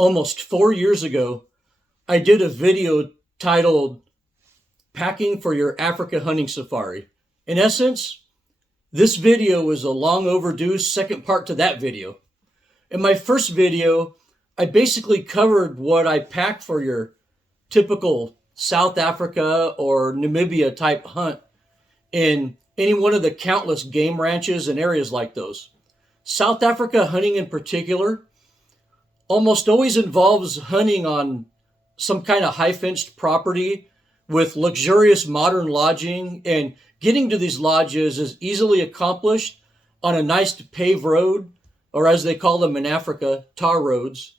almost 4 years ago, I did a video titled Packing for Your Africa Hunting Safari. In essence, this video was a long overdue second part to that video. In my first video, I basically covered what I pack for your typical South Africa or Namibia type hunt in any one of the countless game ranches and areas like those. South Africa hunting in particular almost always involves hunting on some kind of high-fenced property with luxurious modern lodging, and getting to these lodges is easily accomplished on a nice paved road, or as they call them in Africa, tar roads.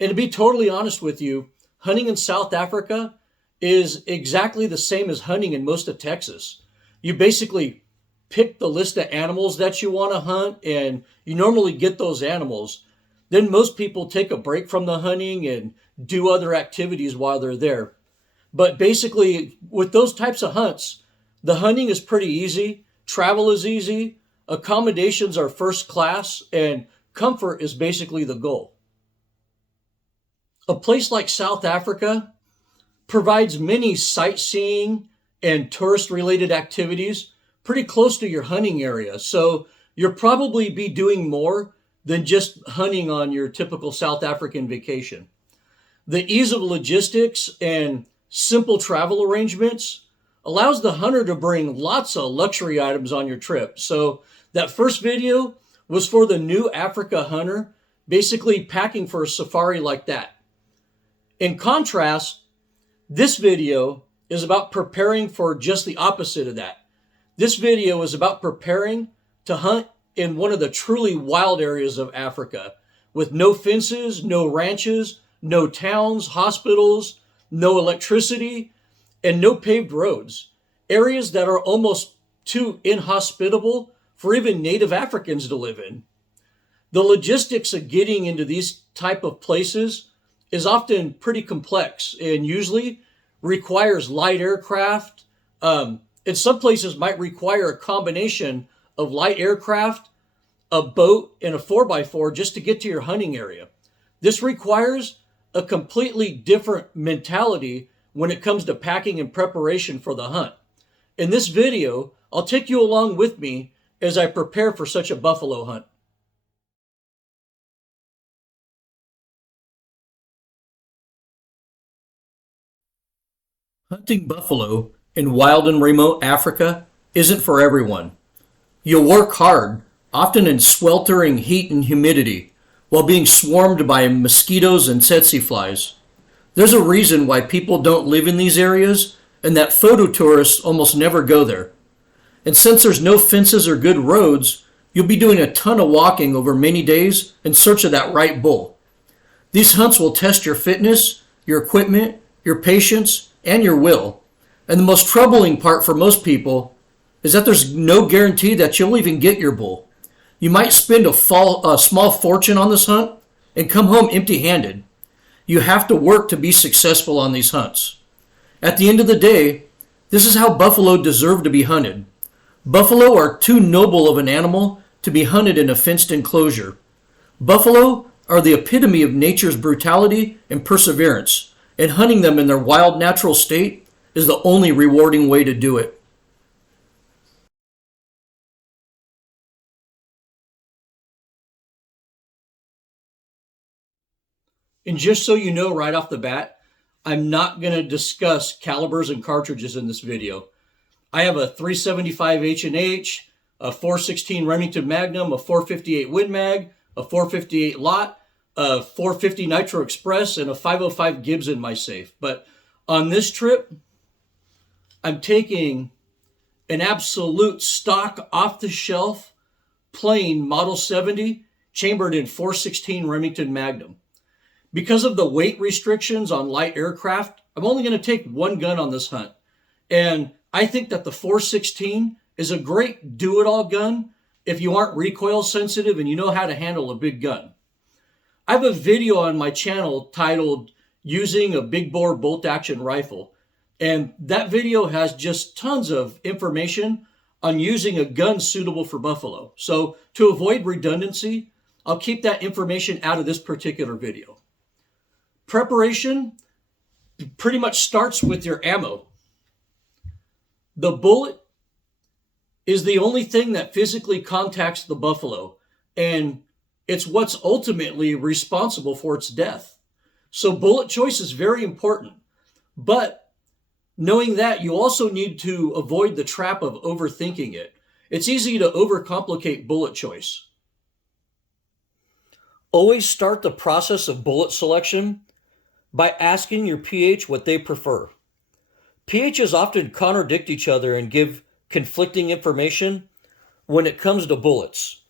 And to be totally honest with you, hunting in South Africa is exactly the same as hunting in most of Texas. You basically pick the list of animals that you want to hunt, and you normally get those animals. Then most people take a break from the hunting and do other activities while they're there. But basically, with those types of hunts, the hunting is pretty easy, travel is easy, accommodations are first class, and comfort is basically the goal. A place like South Africa provides many sightseeing and tourist-related activities pretty close to your hunting area. So you'll probably be doing more than just hunting on your typical South African vacation. The ease of logistics and simple travel arrangements allows the hunter to bring lots of luxury items on your trip. So that first video was for the new Africa hunter, basically packing for a safari like that. In contrast, this video is about preparing for just the opposite of that. This video is about preparing to hunt in one of the truly wild areas of Africa with no fences, no ranches, no towns, hospitals, no electricity, and no paved roads. Areas that are almost too inhospitable for even native Africans to live in. The logistics of getting into these type of places is often pretty complex and usually requires light aircraft. In some places might require a combination of light aircraft, a boat, and a 4x4 just to get to your hunting area. This requires a completely different mentality when it comes to packing and preparation for the hunt. In this video, I'll take you along with me as I prepare for such a buffalo hunt. Hunting buffalo in wild and remote Africa isn't for everyone. You'll work hard, often in sweltering heat and humidity, while being swarmed by mosquitoes and tsetse flies. There's a reason why people don't live in these areas and that photo tourists almost never go there. And since there's no fences or good roads, you'll be doing a ton of walking over many days in search of that right bull. These hunts will test your fitness, your equipment, your patience, and your will. And the most troubling part for most people is that there's no guarantee that you'll even get your bull. You might spend a small fortune on this hunt and come home empty-handed. You have to work to be successful on these hunts. At the end of the day, this is how buffalo deserve to be hunted. Buffalo are too noble of an animal to be hunted in a fenced enclosure. Buffalo are the epitome of nature's brutality and perseverance, and hunting them in their wild natural state is the only rewarding way to do it. And just so you know right off the bat, I'm not going to discuss calibers and cartridges in this video. I have a 375 H&H, a 416 Remington Magnum, a 458 Win Mag, a 458 Lot, a 450 Nitro Express, and a 505 Gibbs in my safe. But on this trip, I'm taking an absolute stock off-the-shelf plain Model 70 chambered in 416 Remington Magnum. Because of the weight restrictions on light aircraft, I'm only going to take one gun on this hunt. And I think that the 416 is a great do-it-all gun if you aren't recoil sensitive and you know how to handle a big gun. I have a video on my channel titled Using a Big Bore Bolt Action Rifle. And that video has just tons of information on using a gun suitable for buffalo. So to avoid redundancy, I'll keep that information out of this particular video. preparation pretty much starts with your ammo. The bullet is the only thing that physically contacts the buffalo, and it's what's ultimately responsible for its death. So bullet choice is very important. But knowing that, you also need to avoid the trap of overthinking it. It's easy to overcomplicate bullet choice. Always start the process of bullet selection by asking your PH what they prefer. PHs often contradict each other and give conflicting information when it comes to bullets.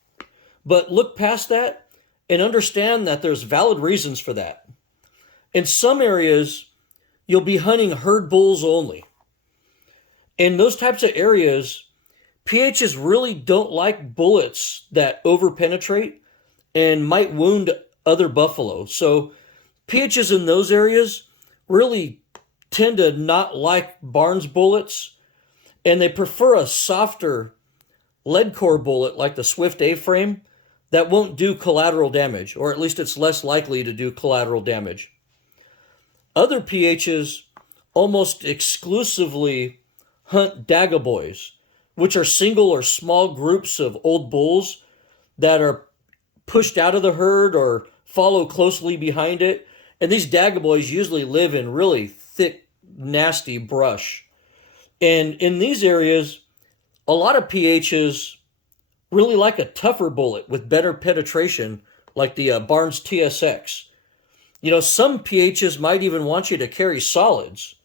But look past that and understand that there's valid reasons for that. In some areas, you'll be hunting herd bulls only. In those types of areas, PHs really don't like bullets that overpenetrate and might wound other buffalo. So PHs in those areas really tend to not like Barnes bullets, and they prefer a softer lead core bullet like the Swift A-frame that won't do collateral damage, or at least it's less likely to do collateral damage. Other PHs almost exclusively hunt Dagaboys, which are single or small groups of old bulls that are pushed out of the herd or follow closely behind it. And these Dagaboys usually live in really thick, nasty brush. And in these areas, a lot of PHs really like a tougher bullet with better penetration, like the Barnes TSX. Some PHs might even want you to carry solids.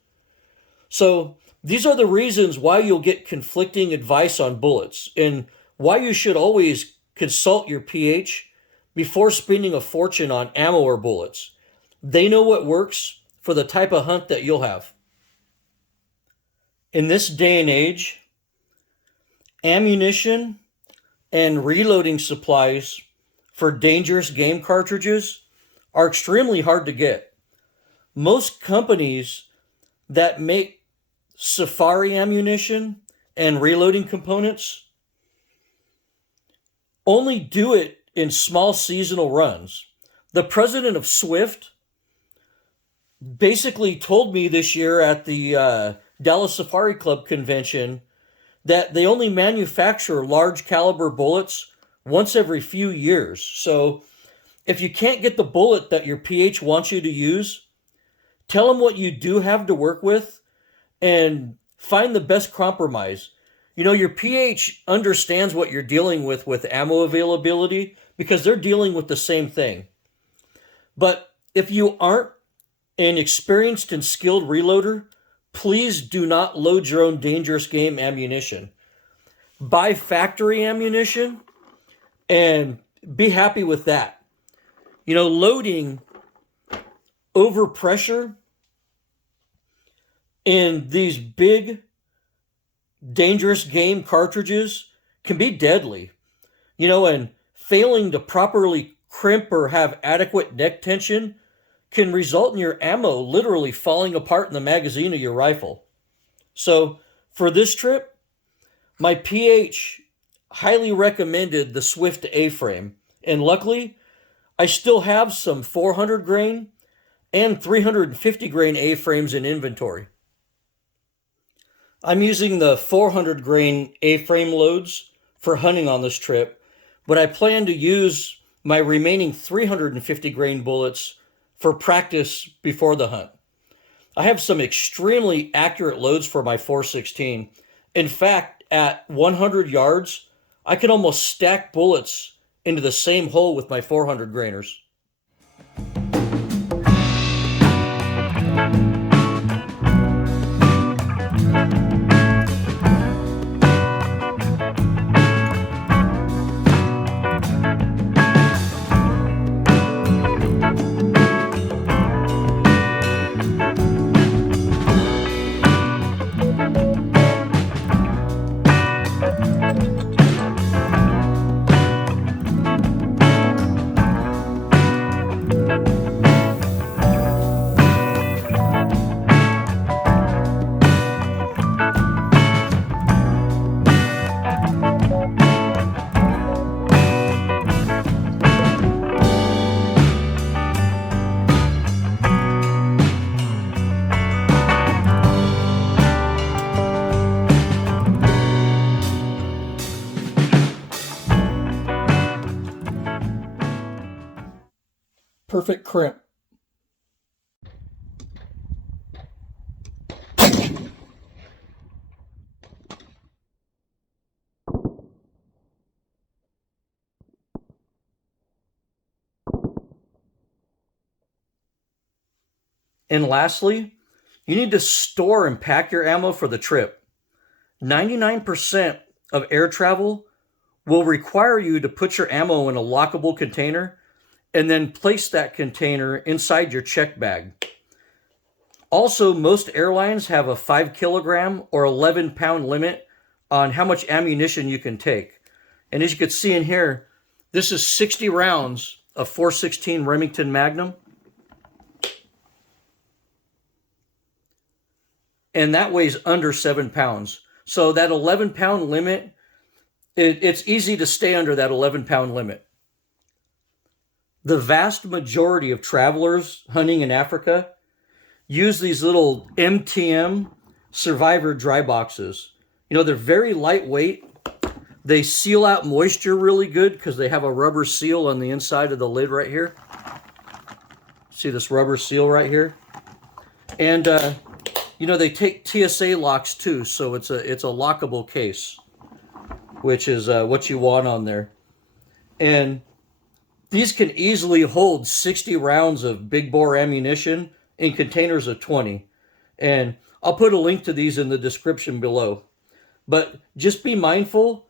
So these are the reasons why you'll get conflicting advice on bullets and why you should always consult your PH before spending a fortune on ammo or bullets. They know what works for the type of hunt that you'll have. In this day and age, ammunition and reloading supplies for dangerous game cartridges are extremely hard to get. Most companies that make safari ammunition and reloading components only do it in small seasonal runs. The president of Swift basically told me this year at the Dallas Safari Club convention that they only manufacture large caliber bullets once every few years. So if you can't get the bullet that your PH wants you to use, tell them what you do have to work with and find the best compromise. Your PH understands what you're dealing with ammo availability because they're dealing with the same thing. But if you aren't an experienced and skilled reloader, please do not load your own dangerous game ammunition. Buy factory ammunition and be happy with that. Loading over pressure in these big, dangerous game cartridges can be deadly. And failing to properly crimp or have adequate neck tension can result in your ammo literally falling apart in the magazine of your rifle. So for this trip, my PH highly recommended the Swift A-frame. And luckily, I still have some 400 grain and 350 grain A-frames in inventory. I'm using the 400 grain A-frame loads for hunting on this trip, but I plan to use my remaining 350 grain bullets for practice before the hunt. I have some extremely accurate loads for my 416. In fact, at 100 yards, I can almost stack bullets into the same hole with my 400 grainers. perfect crimp. And lastly, you need to store and pack your ammo for the trip. 99% of air travel will require you to put your ammo in a lockable container and then place that container inside your check bag. Also, most airlines have a 5 kilogram or 11-pound limit on how much ammunition you can take. And as you can see in here, this is 60 rounds of .416 Remington Magnum. And that weighs under 7 pounds. So that 11-pound limit, it's easy to stay under that 11-pound limit. The vast majority of travelers hunting in Africa use these little MTM Survivor dry boxes. You know, they're very lightweight. They seal out moisture really good because they have a rubber seal on the inside of the lid right here. See this rubber seal right here? And you know, they take TSA locks too, so it's a lockable case, which is what you want on there. And these can easily hold 60 rounds of big bore ammunition in containers of 20. And I'll put a link to these in the description below. But just be mindful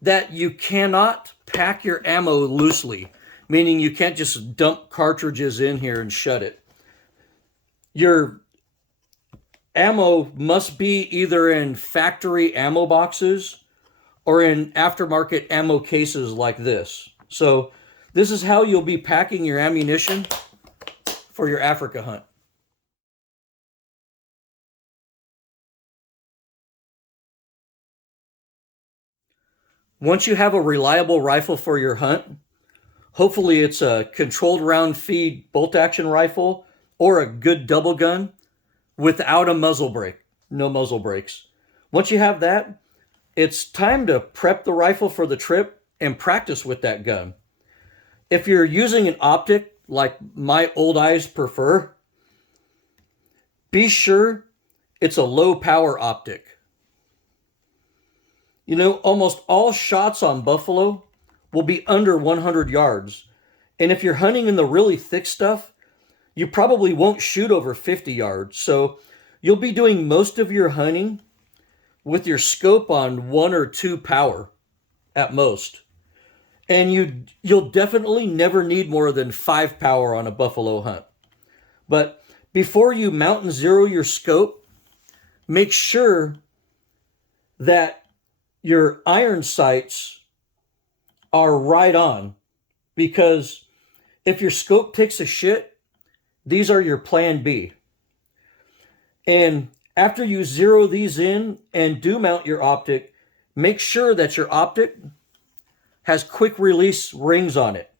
that you cannot pack your ammo loosely, meaning you can't just dump cartridges in here and shut it. Your ammo must be either in factory ammo boxes or in aftermarket ammo cases like this. So this is how you'll be packing your ammunition for your Africa hunt. Once you have a reliable rifle for your hunt, hopefully it's a controlled round feed bolt action rifle or a good double gun without a muzzle brake, no muzzle brakes. Once you have that, it's time to prep the rifle for the trip and practice with that gun. If you're using an optic like my old eyes prefer, be sure it's a low power optic. You know, almost all shots on buffalo will be under 100 yards. And if you're hunting in the really thick stuff, you probably won't shoot over 50 yards. So you'll be doing most of your hunting with your scope on 1 or 2 power at most. And you'll definitely never need more than 5 power on a buffalo hunt. But before you mount and zero your scope, make sure that your iron sights are right on, because if your scope takes a shit, these are your plan B. And after you zero these in and do mount your optic, make sure that your optic has quick release rings on it,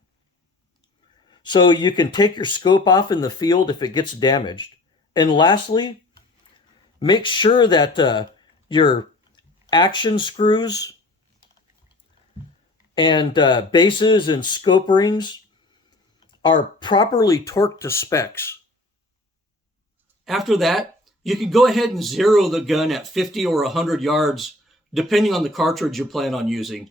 so you can take your scope off in the field if it gets damaged. And lastly, make sure that your action screws and bases and scope rings are properly torqued to specs. After that, you can go ahead and zero the gun at 50 or 100 yards, depending on the cartridge you plan on using.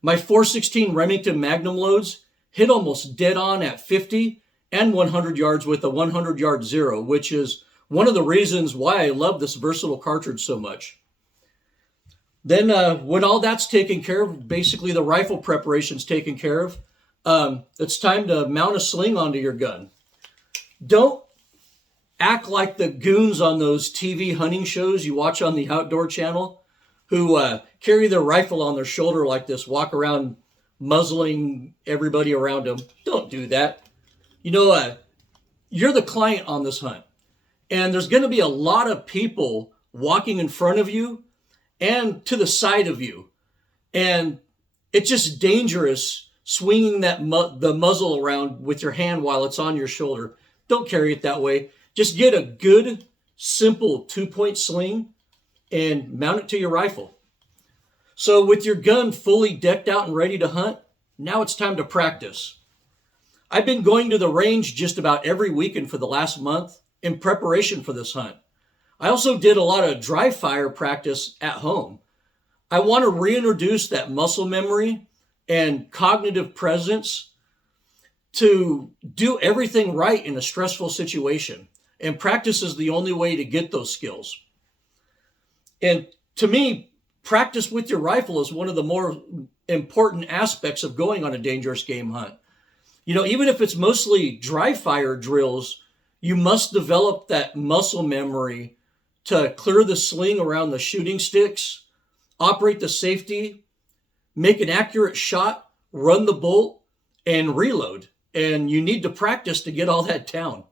My .416 Remington Magnum loads hit almost dead on at 50 and 100 yards with a 100-yard zero, which is one of the reasons why I love this versatile cartridge so much. Then when all that's taken care of, basically the rifle preparation's taken care of, it's time to mount a sling onto your gun. Don't act like the goons on those TV hunting shows you watch on the Outdoor Channel, who carry their rifle on their shoulder like this, walk around muzzling everybody around them. Don't do that. You know, you're the client on this hunt, and there's going to be a lot of people walking in front of you and to the side of you, and it's just dangerous swinging that the muzzle around with your hand while it's on your shoulder. Don't carry it that way. Just get a good, simple 2-point sling and mount it to your rifle. So with your gun fully decked out and ready to hunt, now it's time to practice. I've been going to the range just about every weekend for the last month in preparation for this hunt. I also did a lot of dry fire practice at home. I want to reintroduce that muscle memory and cognitive presence to do everything right in a stressful situation. And practice is the only way to get those skills. And to me, practice with your rifle is one of the more important aspects of going on a dangerous game hunt. Even if it's mostly dry fire drills, you must develop that muscle memory to clear the sling around the shooting sticks, operate the safety, make an accurate shot, run the bolt, and reload. And you need to practice to get all that down.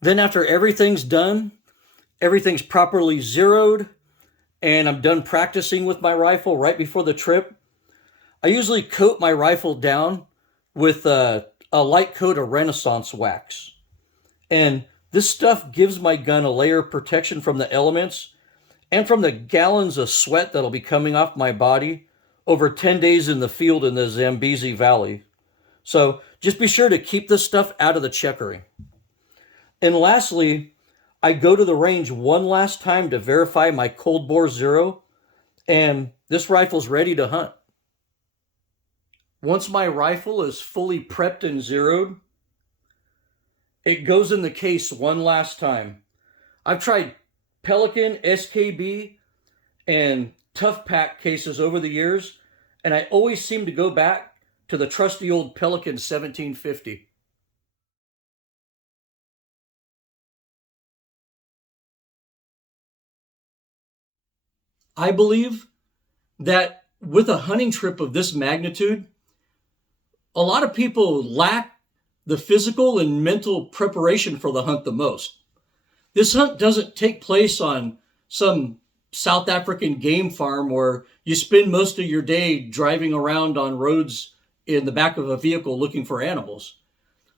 Then after everything's done, everything's properly zeroed, and I'm done practicing with my rifle right before the trip, I usually coat my rifle down with a light coat of Renaissance wax. And this stuff gives my gun a layer of protection from the elements and from the gallons of sweat that'll be coming off my body over 10 days in the field in the Zambezi Valley. So just be sure to keep this stuff out of the checkering. And lastly, I go to the range one last time to verify my cold bore zero, and this rifle's ready to hunt. Once my rifle is fully prepped and zeroed, it goes in the case one last time. I've tried Pelican, SKB, and Tough Pack cases over the years, and I always seem to go back to the trusty old Pelican 1750. I believe that with a hunting trip of this magnitude, a lot of people lack the physical and mental preparation for the hunt the most. This hunt doesn't take place on some South African game farm where you spend most of your day driving around on roads in the back of a vehicle looking for animals.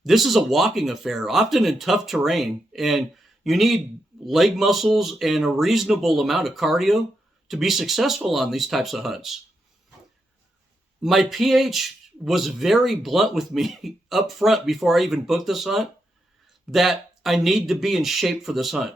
This is a walking affair, often in tough terrain, and you need leg muscles and a reasonable amount of cardio to be successful on these types of hunts. My PH was very blunt with me up front before I even booked this hunt that I need to be in shape for this hunt.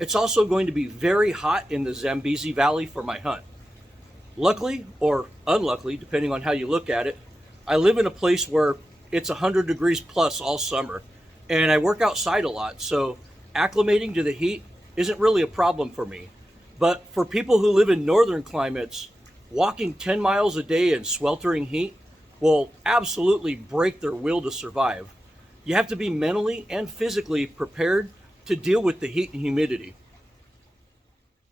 It's also going to be very hot in the Zambezi Valley for my hunt. Luckily, or unluckily, depending on how you look at it, I live in a place where it's 100 degrees plus all summer, and I work outside a lot, so acclimating to the heat isn't really a problem for me. But for people who live in northern climates, walking 10 miles a day in sweltering heat will absolutely break their will to survive. You have to be mentally and physically prepared to deal with the heat and humidity.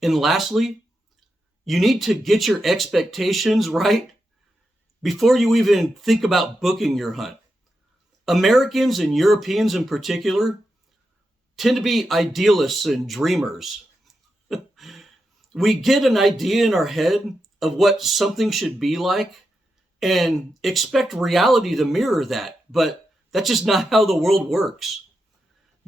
And lastly, you need to get your expectations right before you even think about booking your hunt. Americans and Europeans in particular tend to be idealists and dreamers. We get an idea in our head of what something should be like and expect reality to mirror that, but that's just not how the world works.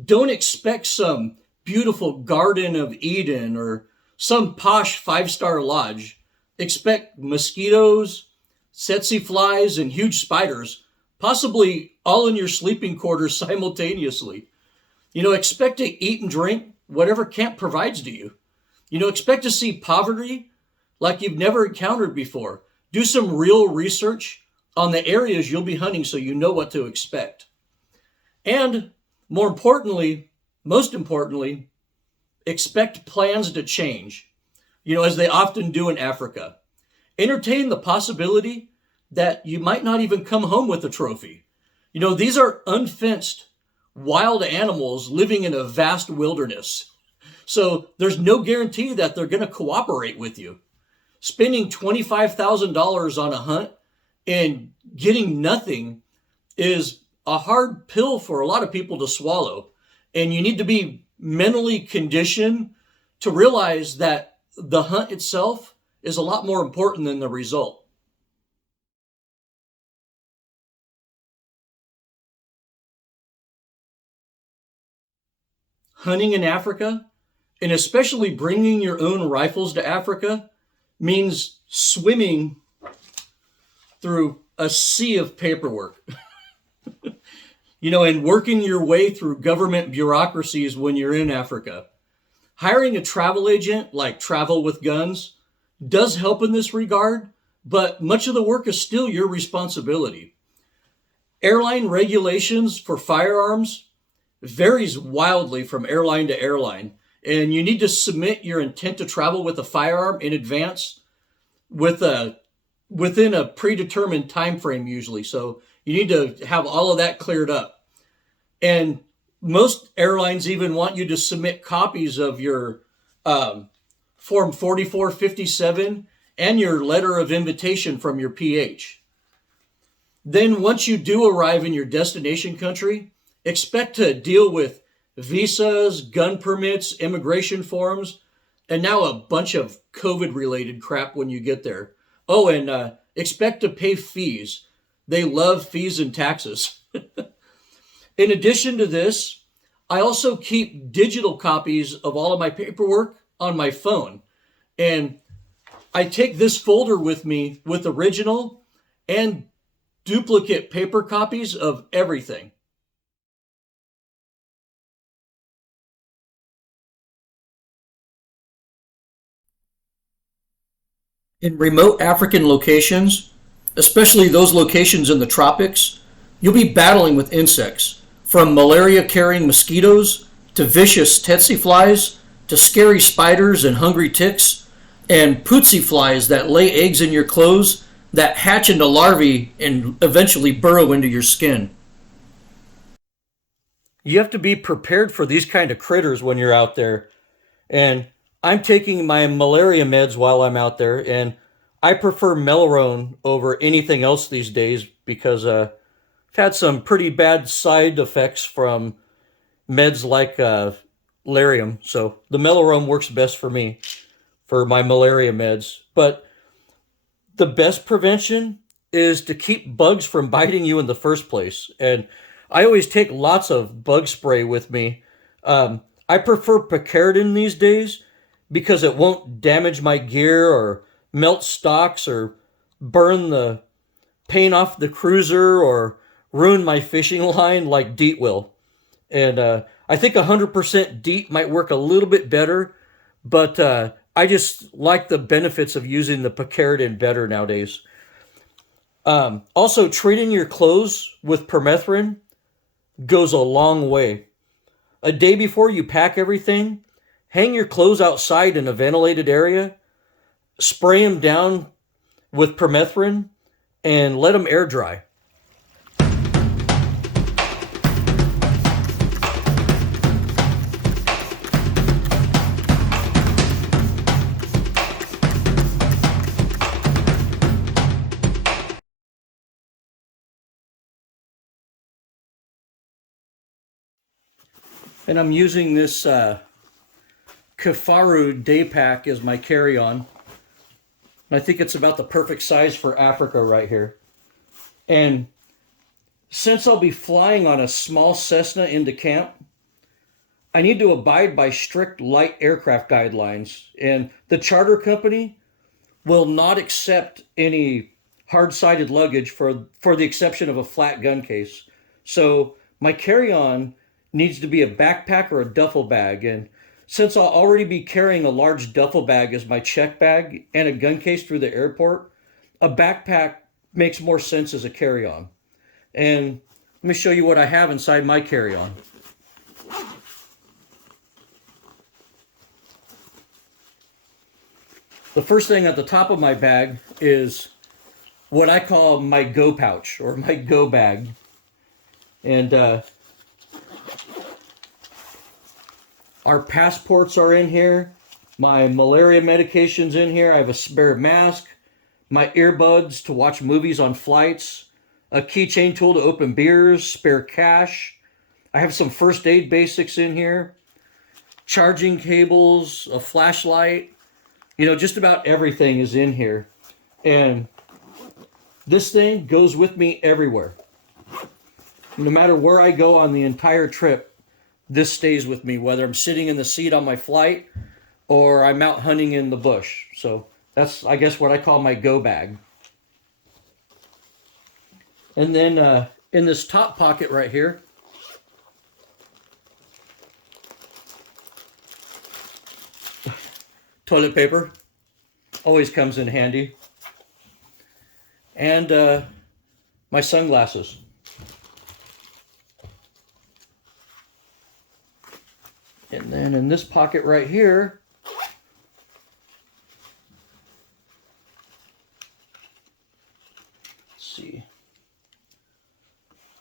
Don't expect some beautiful Garden of Eden or some posh five-star lodge. Expect mosquitoes, tsetse flies, and huge spiders, possibly all in your sleeping quarters simultaneously. Expect to eat and drink whatever camp provides to you. Expect to see poverty like you've never encountered before. Do some real research on the areas you'll be hunting so you know what to expect. And most importantly, expect plans to change, as they often do in Africa. Entertain the possibility that you might not even come home with a trophy. These are unfenced wild animals living in a vast wilderness. So there's no guarantee that they're going to cooperate with you. Spending $25,000 on a hunt and getting nothing is a hard pill for a lot of people to swallow. And you need to be mentally conditioned to realize that the hunt itself is a lot more important than the result. Hunting in Africa, and especially bringing your own rifles to Africa, means swimming through a sea of paperwork. And working your way through government bureaucracies when you're in Africa. Hiring a travel agent like Travel with Guns does help in this regard, but much of the work is still your responsibility. Airline regulations for firearms varies wildly from airline to airline, and you need to submit your intent to travel with a firearm in advance within a predetermined time frame usually. So you need to have all of that cleared up. And most airlines even want you to submit copies of your Form 4457 and your letter of invitation from your PH. Then once you do arrive in your destination country, expect to deal with visas, gun permits, immigration forms, and now a bunch of COVID-related crap when you get there. Oh, and expect to pay fees. They love fees and taxes. In addition to this, I also keep digital copies of all of my paperwork on my phone. And I take this folder with me with original and duplicate paper copies of everything. In remote African locations, especially those locations in the tropics, you'll be battling with insects, from malaria-carrying mosquitoes to vicious tsetse flies to scary spiders and hungry ticks, and pootsie flies that lay eggs in your clothes that hatch into larvae and eventually burrow into your skin. You have to be prepared for these kind of critters when you're out there. And I'm taking my malaria meds while I'm out there, and I prefer Melorone over anything else these days because I've had some pretty bad side effects from meds like Larium. So the Melorone works best for me for my malaria meds. But the best prevention is to keep bugs from biting you in the first place. And I always take lots of bug spray with me. I prefer picaridin these days because it won't damage my gear or melt stocks or burn the paint off the cruiser or ruin my fishing line like DEET will. And I think 100% DEET might work a little bit better, but I just like the benefits of using the picaridin better nowadays. Also, treating your clothes with permethrin goes a long way. A day before you pack everything, hang your clothes outside in a ventilated area, spray them down with permethrin, and let them air dry. And I'm using this Kafaru day pack as my carry-on. I think it's about the perfect size for Africa right here. And since I'll be flying on a small Cessna into camp, I need to abide by strict light aircraft guidelines. And the charter company will not accept any hard-sided luggage for the exception of a flat gun case. So my carry-on needs to be a backpack or a duffel bag. And since I'll already be carrying a large duffel bag as my check bag and a gun case through the airport, a backpack makes more sense as a carry-on. And let me show you what I have inside my carry-on. The first thing at the top of my bag is what I call my go pouch or my go bag. And our passports are in here. My malaria medication's in here. I have a spare mask, my earbuds to watch movies on flights, a keychain tool to open beers, spare cash. I have some first aid basics in here, charging cables, a flashlight. You know, just about everything is in here. And this thing goes with me everywhere. No matter where I go on the entire trip, this stays with me, whether I'm sitting in the seat on my flight or I'm out hunting in the bush. So that's, I guess, what I call my go bag. And then in this top pocket right here, toilet paper always comes in handy. And my sunglasses. And then in this pocket right here, let's see,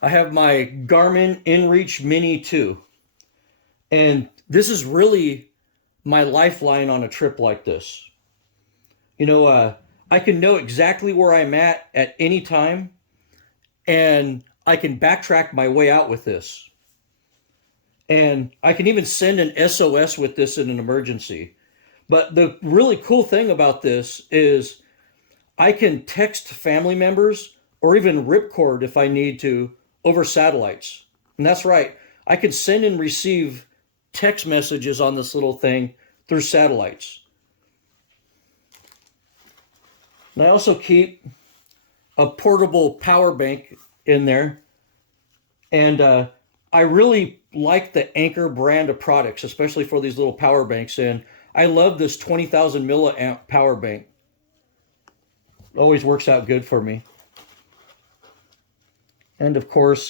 I have my Garmin InReach Mini 2. And this is really my lifeline on a trip like this. You know, I can know exactly where I'm at any time, and I can backtrack my way out with this. And I can even send an SOS with this in an emergency. But the really cool thing about this is I can text family members or even ripcord if I need to over satellites. And that's right, I can send and receive text messages on this little thing through satellites. And I also keep a portable power bank in there. And I really like the Anchor brand of products, especially for these little power banks. And I love this 20,000 milliamp power bank. It always works out good for me. And of course,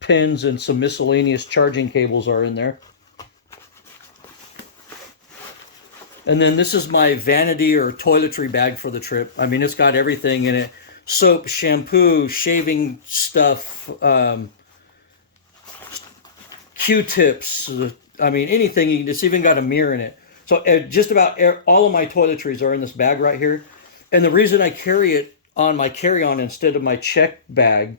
pins and some miscellaneous charging cables are in there. And then this is my vanity or toiletry bag for the trip. I mean, it's got everything in it. Soap, shampoo, shaving stuff, Q-tips. I mean, anything. It's even got a mirror in it. So just about all of my toiletries are in this bag right here. And the reason I carry it on my carry-on instead of my check bag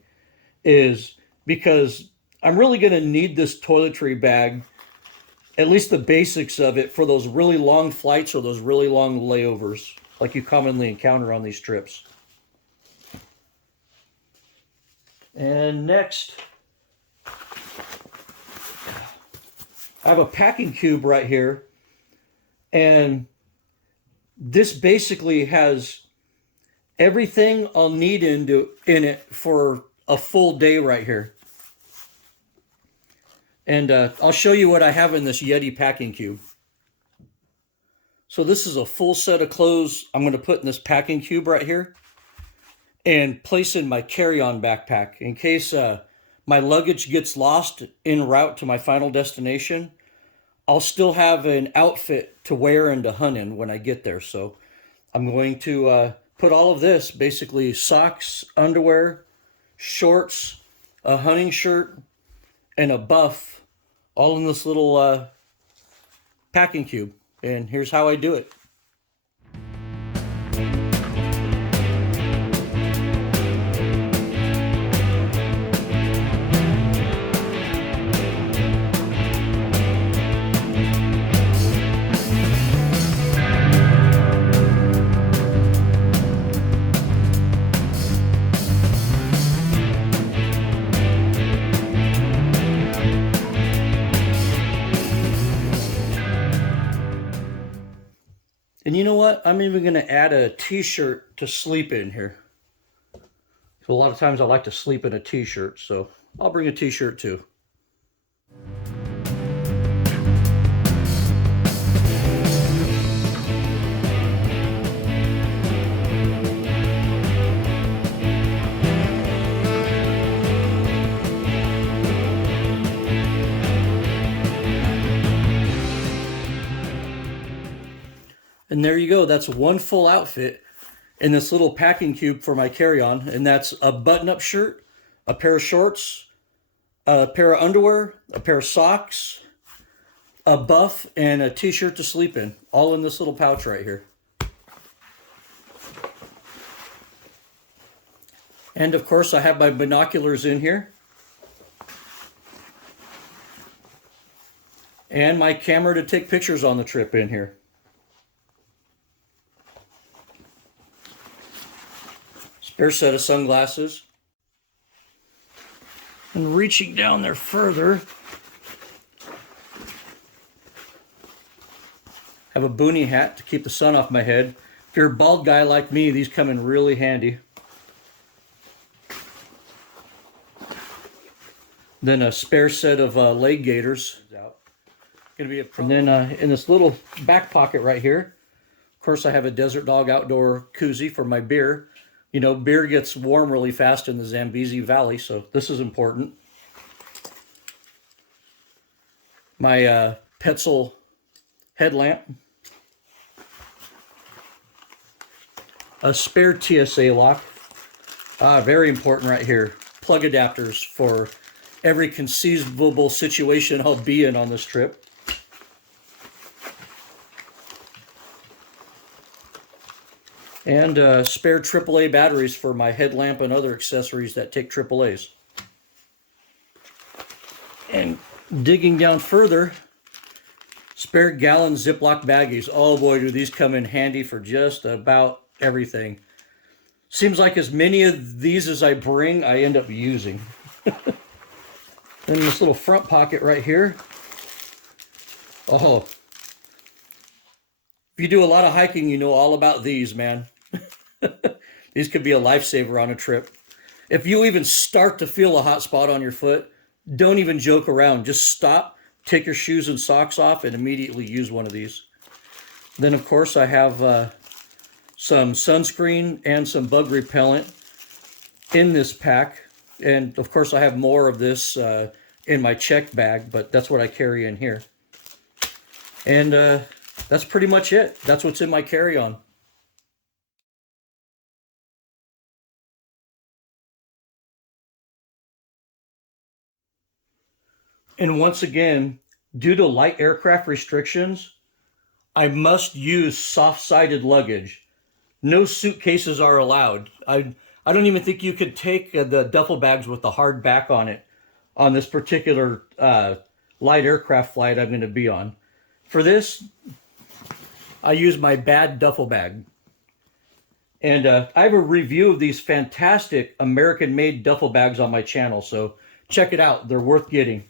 is because I'm really going to need this toiletry bag, at least the basics of it, for those really long flights or those really long layovers like you commonly encounter on these trips. And next, I have a packing cube right here. And this basically has everything I'll need in it for a full day right here. And I'll show you what I have in this Yeti packing cube. So this is a full set of clothes I'm going to put in this packing cube right here and place in my carry-on backpack in case my luggage gets lost en route to my final destination. I'll still have an outfit to wear and to hunt in when I get there. So I'm going to put all of this, basically socks, underwear, shorts, a hunting shirt, and a buff, all in this little packing cube. And here's how I do it. And you know what? I'm even going to add a t-shirt to sleep in here. So a lot of times I like to sleep in a t-shirt, so I'll bring a t-shirt too. And And there you go. That's one full outfit in this little packing cube for my carry-on. And that's a button-up shirt, a pair of shorts, a pair of underwear, a pair of socks, a buff, and a t-shirt to sleep in. All in this little pouch right here. And of course I have my binoculars in here. And my camera to take pictures on the trip in here. Spare set of sunglasses. And reaching down there further, have a boonie hat to keep the sun off my head. If you're a bald guy like me, these come in really handy. Then a spare set of leg gaiters. And then in this little back pocket right here, of course I have a Desert Dog outdoor koozie for my beer. You know, beer gets warm really fast in the Zambezi Valley, so this is important. My Petzl headlamp. A spare TSA lock. Very important right here. Plug adapters for every conceivable situation I'll be in on this trip. And spare AAA batteries for my headlamp and other accessories that take AAAs. And digging down further, spare gallon Ziploc baggies. Oh boy, do these come in handy for just about everything. Seems like as many of these as I bring, I end up using. Then this little front pocket right here. Oh, if you do a lot of hiking, you know all about these, man. These could be a lifesaver on a trip. If you even start to feel a hot spot on your foot, don't even joke around. Just stop, take your shoes and socks off, and immediately use one of these. Then, of course, I have some sunscreen and some bug repellent in this pack. And, of course, I have more of this in my check bag, but that's what I carry in here. And that's pretty much it. That's what's in my carry-on. And once again, due to light aircraft restrictions, I must use soft-sided luggage. No suitcases are allowed. I don't even think you could take the duffel bags with the hard back on it on this particular light aircraft flight I'm going to be on. For this, I use my bad duffel bag. And I have a review of these fantastic American-made duffel bags on my channel, so check it out. They're worth getting.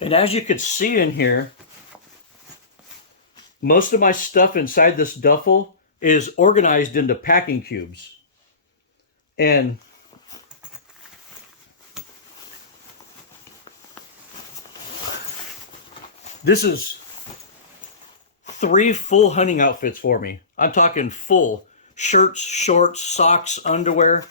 And as you could see in here, most of my stuff inside this duffel is organized into packing cubes. And this is 3 full hunting outfits for me. I'm talking full. Shirts, shorts, socks, underwear,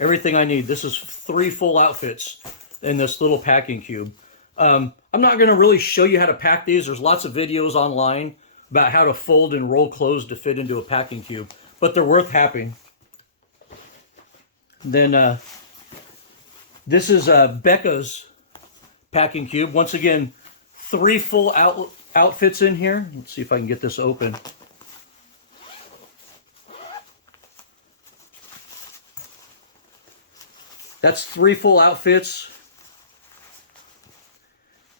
everything I need. This is 3 full outfits in this little packing cube. I'm not going to really show you how to pack these. There's lots of videos online about how to fold and roll clothes to fit into a packing cube, but they're worth having. Then this is Becca's packing cube. Once again, 3 full outfits in here. Let's see if I can get this open. That's 3 full outfits.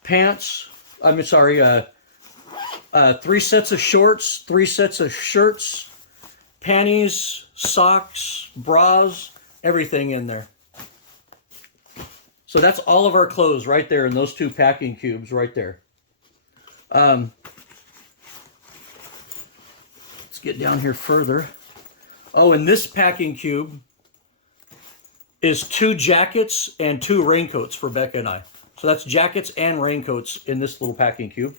Pants, 3 sets of shorts, 3 sets of shirts, panties, socks, bras, everything in there. So that's all of our clothes right there in those 2 packing cubes right there. Let's get down here further. Oh, and this packing cube is 2 jackets and 2 raincoats for Becca and I. So that's jackets and raincoats in this little packing cube.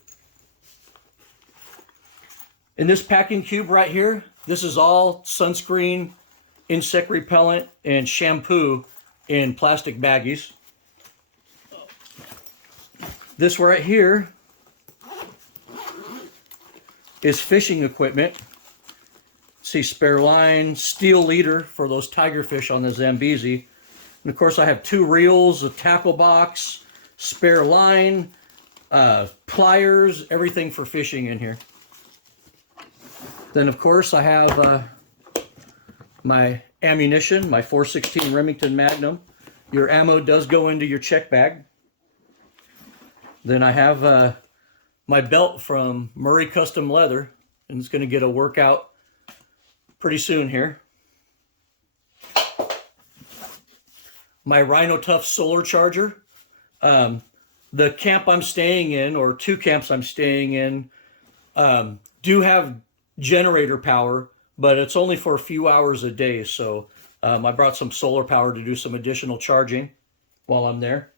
In this packing cube right here, this is all sunscreen, insect repellent, and shampoo in plastic baggies. This right here is fishing equipment. See, spare line, steel leader for those tiger fish on the Zambezi. And of course I have 2 reels, a tackle box, spare line, pliers, everything for fishing in here. Then of course I have my ammunition, my 416 Remington Magnum. Your ammo does go into your check bag. Then I have my belt from Murray Custom Leather, and it's going to get a workout pretty soon here. My Rhino Tough solar charger. The camp I'm staying in, or 2 camps I'm staying in, do have generator power, but it's only for a few hours a day. So I brought some solar power to do some additional charging while I'm there.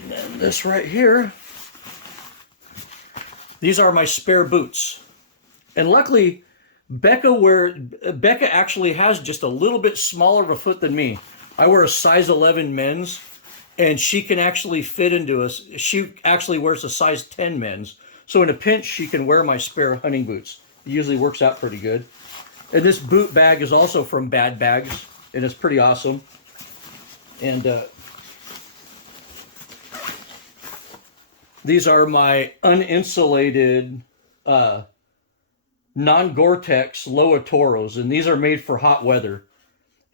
And then this right here, these are my spare boots. And luckily, Becca actually has just a little bit smaller of a foot than me. I wear a size 11 men's, and she can actually fit into us. She actually wears a size 10 men's. So in a pinch, she can wear my spare hunting boots. It usually works out pretty good. And this boot bag is also from Bad Bags, and it's pretty awesome. And these are my uninsulated non-Gore-Tex Loa Toros, and these are made for hot weather.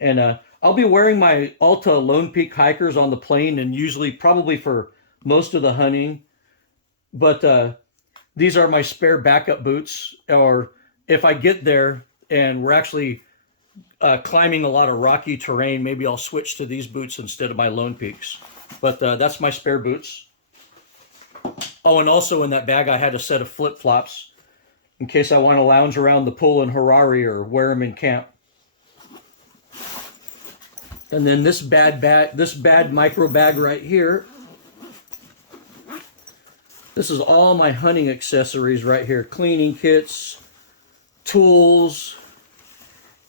And I'll be wearing my Alta Lone Peak hikers on the plane, and usually probably for most of the hunting. But these are my spare backup boots, or if I get there and we're actually climbing a lot of rocky terrain, maybe I'll switch to these boots instead of my Lone Peaks. But that's my spare boots. Oh, and also in that bag I had a set of flip-flops in case I want to lounge around the pool in Harare or wear them in camp. And then this bad micro bag right here. This is all my hunting accessories right here. Cleaning kits, tools,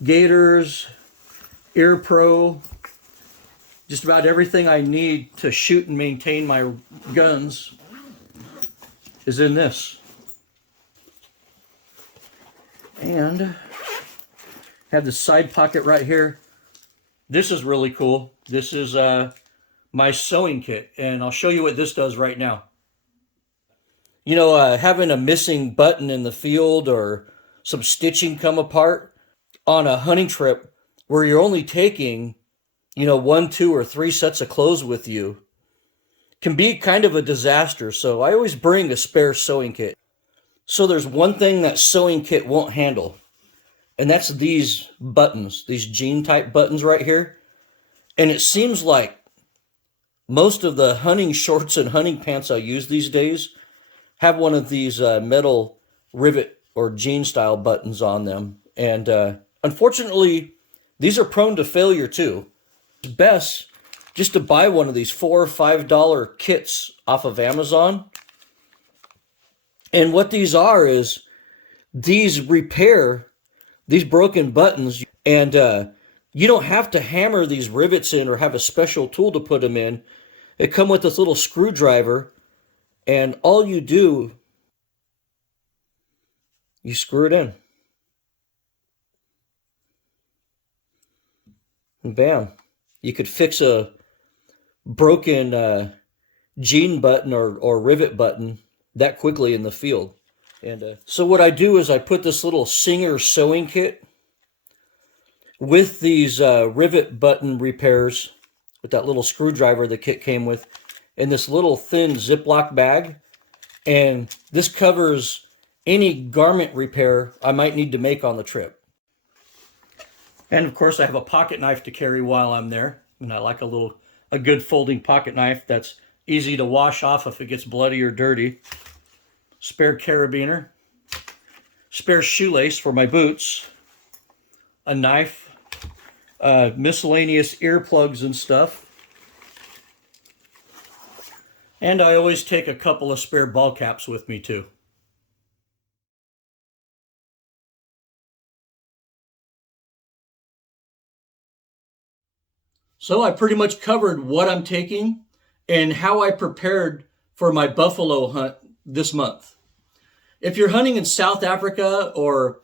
gaiters, ear pro, just about everything I need to shoot and maintain my guns is in this. And have the side pocket right here. This is really cool. This is my sewing kit, and I'll show you what this does right now. You know, having a missing button in the field or some stitching come apart on a hunting trip where you're only taking, 1, 2, or 3 sets of clothes with you can be kind of a disaster. So I always bring a spare sewing kit. So there's one thing that sewing kit won't handle, and that's these buttons, these jean type buttons right here. And it seems like most of the hunting shorts and hunting pants I use these days have one of these metal rivet or jean style buttons on them. And unfortunately, these are prone to failure too. It's best just to buy one of these $4 or $5 kits off of Amazon. And what these are is these repair these broken buttons, and you don't have to hammer these rivets in or have a special tool to put them in. They come with this little screwdriver, and all you do, you screw it in. And bam. You could fix a broken jean button or rivet button that quickly in the field. And so what I do is I put this little Singer sewing kit with these rivet button repairs with that little screwdriver the kit came with in this little thin Ziploc bag. And this covers any garment repair I might need to make on the trip. And of course I have a pocket knife to carry while I'm there. And I like a good folding pocket knife that's easy to wash off if it gets bloody or dirty. Spare carabiner, spare shoelace for my boots, a knife, miscellaneous earplugs and stuff. And I always take a couple of spare ball caps with me too. So I pretty much covered what I'm taking and how I prepared for my buffalo hunt this month. If you're hunting in South Africa or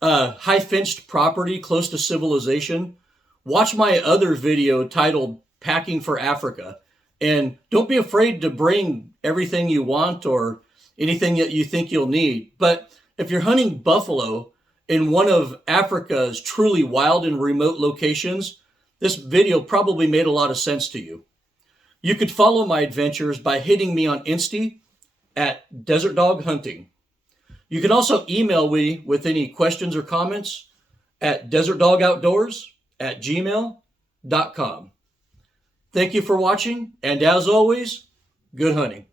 high fenced property close to civilization, watch my other video titled Packing for Africa. And don't be afraid to bring everything you want or anything that you think you'll need. But if you're hunting buffalo in one of Africa's truly wild and remote locations, this video probably made a lot of sense to you. You could follow my adventures by hitting me on Insta at Desert Dog Hunting. You can also email me with any questions or comments at desertdogoutdoors@gmail.com. Thank you for watching, and as always, good hunting.